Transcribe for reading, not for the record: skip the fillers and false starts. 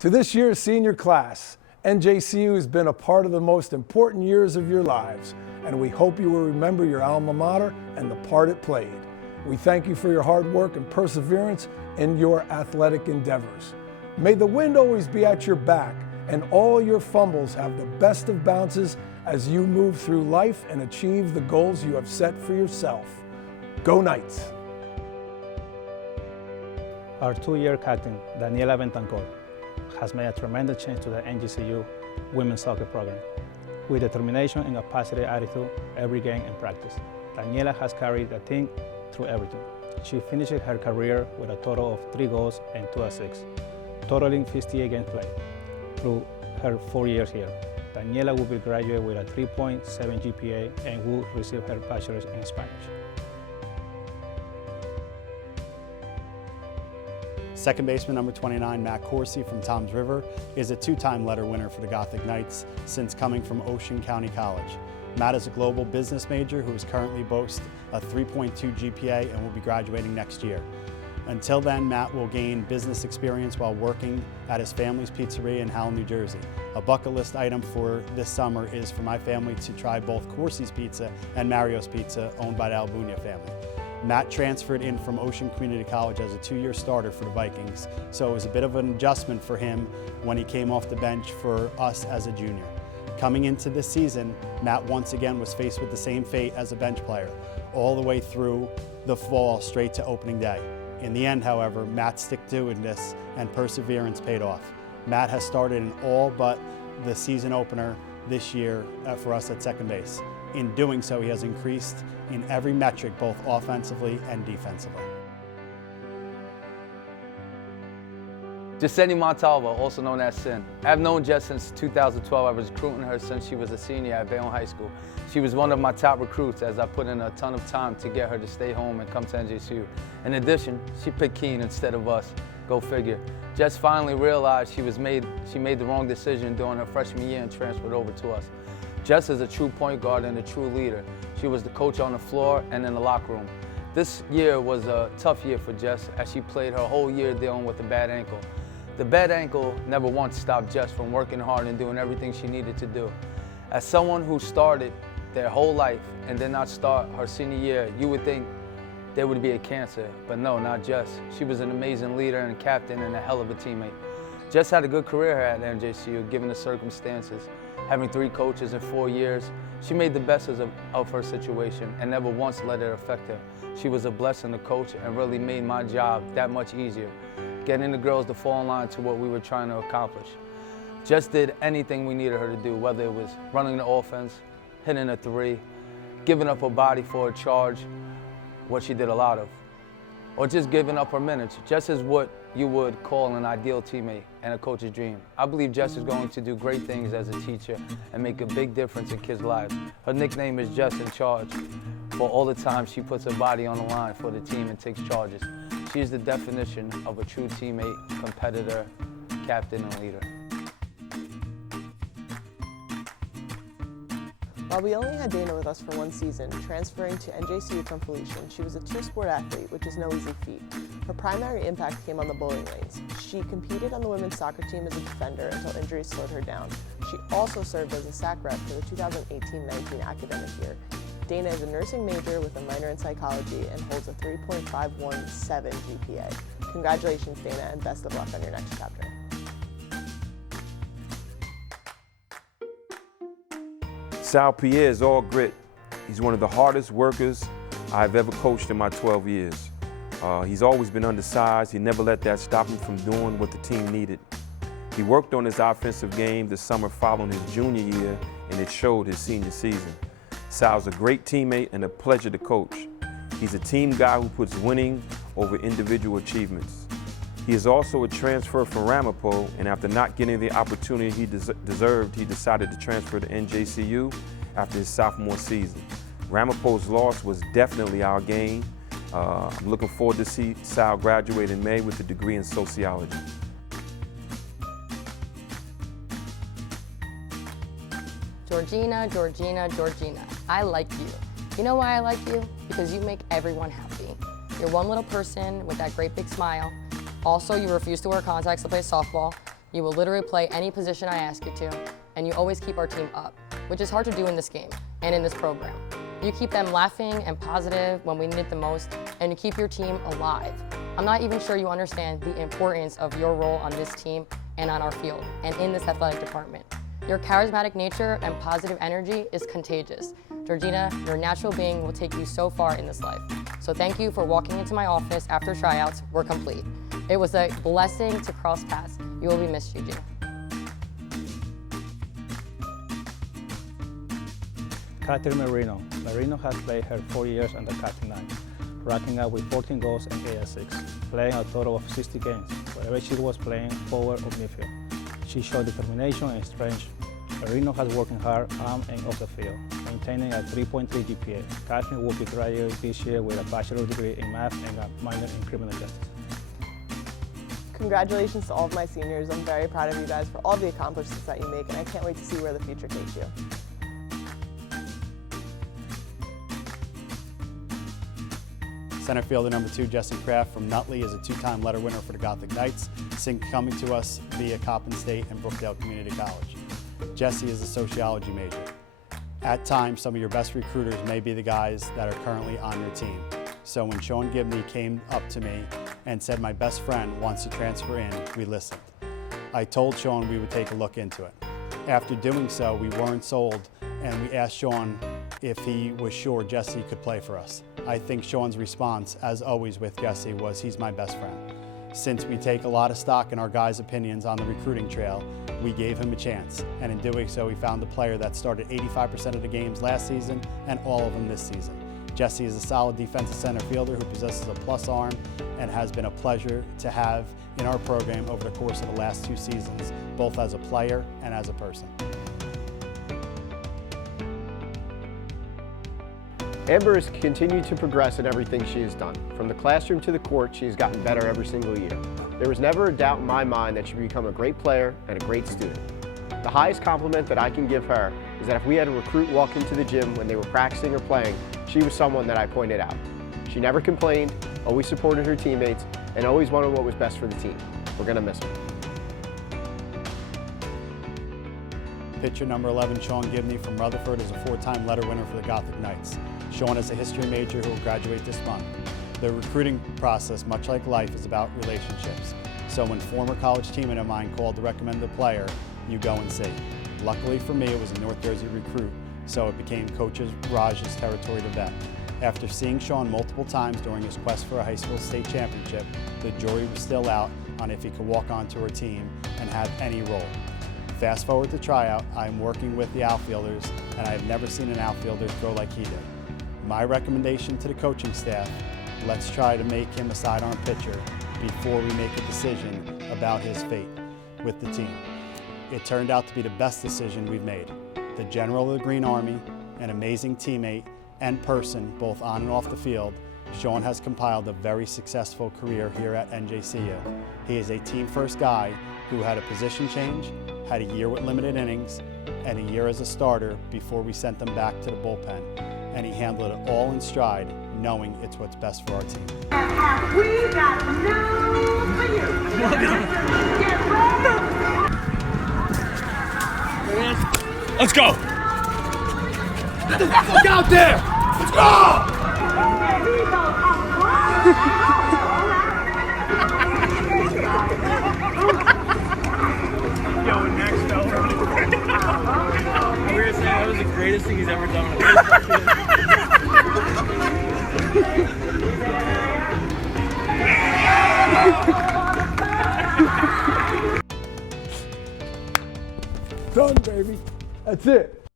To this year's senior class, NJCU has been a part of the most important years of your lives, and we hope you will remember your alma mater and the part it played. We thank you for your hard work and perseverance in your athletic endeavors. May the wind always be at your back and all your fumbles have the best of bounces as you move through life and achieve the goals you have set for yourself. Go Knights! Our two-year captain, Daniela Bentancur, has made a tremendous change to the NJCU women's soccer program. With determination and a positive attitude every game and practice, Daniela has carried the team through everything. She finished her career with a total of 3 goals and 2 assists, totaling 58 games played. Through her 4 years here, Daniela will be graduated with a 3.7 GPA and will receive her bachelor's in Spanish. Second baseman number 29, Matt Corsi from Toms River, is a 2-time letter winner for the Gothic Knights since coming from Ocean County College. Matt is a global business major who is currently boasts a 3.2 GPA and will be graduating next year. Until then, Matt will gain business experience while working at his family's pizzeria in Howell, New Jersey. A bucket list item for this summer is for my family to try both Corsi's Pizza and Mario's Pizza, owned by the Albunia family. Matt transferred in from Ocean Community College as a 2-year starter for the Vikings, so it was a bit of an adjustment for him when he came off the bench for us as a junior. Coming into this season, Matt once again was faced with the same fate as a bench player, all the way through the fall straight to opening day. In the end, however, Matt's stick-to-itiveness and perseverance paid off. Matt has started in all but the season opener this year for us at second base. In doing so, he has increased in every metric, both offensively and defensively. Jeseni Montalva, also known as Sin. I've known Jess since 2012. I was recruiting her since she was a senior at Bayonne High School. She was one of my top recruits as I put in a ton of time to get her to stay home and come to NJCU. In addition, she picked Keene instead of us. Go figure. Jess finally realized she made the wrong decision during her freshman year and transferred over to us. Jess is a true point guard and a true leader. She was the coach on the floor and in the locker room. This year was a tough year for Jess as she played her whole year dealing with a bad ankle. The bad ankle never once stopped Jess from working hard and doing everything she needed to do. As someone who started their whole life and did not start her senior year, you would think there would be a cancer, but no, not Jess. She was an amazing leader and captain and a hell of a teammate. Jess had a good career at NJCU given the circumstances. Having 3 coaches in 4 years, she made the best of her situation and never once let it affect her. She was a blessing to coach and really made my job that much easier, getting the girls to fall in line to what we were trying to accomplish. Jess did anything we needed her to do, whether it was running the offense, hitting a 3, giving up her body for a charge, what she did a lot of, or just giving up her minutes. Jess is what you would call an ideal teammate and a coach's dream. I believe Jess is going to do great things as a teacher and make a big difference in kids' lives. Her nickname is Jess in Charge for all the time she puts her body on the line for the team and takes charges. She is the definition of a true teammate, competitor, captain, and leader. While we only had Dana with us for 1 season, transferring to NJCU from Felician, she was a 2-sport athlete, which is no easy feat. Her primary impact came on the bowling lanes. She competed on the women's soccer team as a defender until injuries slowed her down. She also served as a SAC rep for the 2018-19 academic year. Dana is a nursing major with a minor in psychology and holds a 3.517 GPA. Congratulations, Dana, and best of luck on your next chapter. Sal Pierre is all grit. He's one of the hardest workers I've ever coached in my 12 years. He's always been undersized. He never let that stop him from doing what the team needed. He worked on his offensive game the summer following his junior year, and it showed his senior season. Sal's a great teammate and a pleasure to coach. He's a team guy who puts winning over individual achievements. He is also a transfer from Ramapo, and after not getting the opportunity he deserved, he decided to transfer to NJCU after his sophomore season. Ramapo's loss was definitely our gain. I'm looking forward to see Sal graduate in May with a degree in sociology. Georgina, Georgina, Georgina, I like you. You know why I like you? Because you make everyone happy. You're one little person with that great big smile. Also, you refuse to wear contacts to play softball. You will literally play any position I ask you to, and you always keep our team up, which is hard to do in this game and in this program. You keep them laughing and positive when we need it the most, and you keep your team alive. I'm not even sure you understand the importance of your role on this team and on our field and in this athletic department. Your charismatic nature and positive energy is contagious. Georgina, your natural being will take you so far in this life. So thank you for walking into my office after tryouts were complete. It was a blessing to cross paths. You will be missed, Gigi. Catherine Marino. Marino has played her 4 years under Captain 9, racking up with 14 goals and 8 assists, playing a total of 60 games, wherever she was playing forward or midfield. She showed determination and strength. Marino has working hard on and off the field, maintaining a 3.3 GPA. Catherine will be graduating this year with a bachelor's degree in math and a minor in criminal justice. Congratulations to all of my seniors. I'm very proud of you guys for all the accomplishments that you make, and I can't wait to see where the future takes you. Center fielder number 2, Jesse Kraft from Nutley, is a 2-time letter winner for the Gothic Knights, coming to us via Coppin State and Brookdale Community College. Jesse is a sociology major. At times, some of your best recruiters may be the guys that are currently on your team. So when Sean Gibney came up to me and said my best friend wants to transfer in, we listened. I told Sean we would take a look into it. After doing so, we weren't sold, and we asked Sean if he was sure Jesse could play for us. I think Sean's response, as always with Jesse, was he's my best friend. Since we take a lot of stock in our guys' opinions on the recruiting trail, we gave him a chance, and in doing so, we found a player that started 85% of the games last season and all of them this season. Jesse is a solid defensive center fielder who possesses a plus arm and has been a pleasure to have in our program over the course of the last 2 seasons, both as a player and as a person. Amber has continued to progress in everything she has done. From the classroom to the court, she has gotten better every single year. There was never a doubt in my mind that she would become a great player and a great student. The highest compliment that I can give her is that if we had a recruit walk into the gym when they were practicing or playing, she was someone that I pointed out. She never complained, always supported her teammates, and always wanted what was best for the team. We're going to miss her. Pitcher number 11, Sean Gibney from Rutherford, is a 4-time letter winner for the Gothic Knights. Sean is a history major who will graduate this month. The recruiting process, much like life, is about relationships. So when former college teammate of mine called to recommend a player, you go and see. Luckily for me, it was a North Jersey recruit, so it became Coach Raj's territory to vet. After seeing Sean multiple times during his quest for a high school state championship, the jury was still out on if he could walk onto our team and have any role. Fast forward to tryout, I'm working with the outfielders, and I have never seen an outfielder throw like he did. My recommendation to the coaching staff, let's try to make him a sidearm pitcher before we make a decision about his fate with the team. It turned out to be the best decision we've made. The General of the Green Army, an amazing teammate and person both on and off the field, Sean has compiled a very successful career here at NJCU. He is a team-first guy who had a position change, had a year with limited innings, and a year as a starter before we sent them back to the bullpen. And he handled it all in stride, knowing it's what's best for our team. We got news for you. Get ready. Let's go! Get the fuck out there! Let's go! Yo, next over. We were saying that was the greatest thing he's ever done. Done, baby. That's it.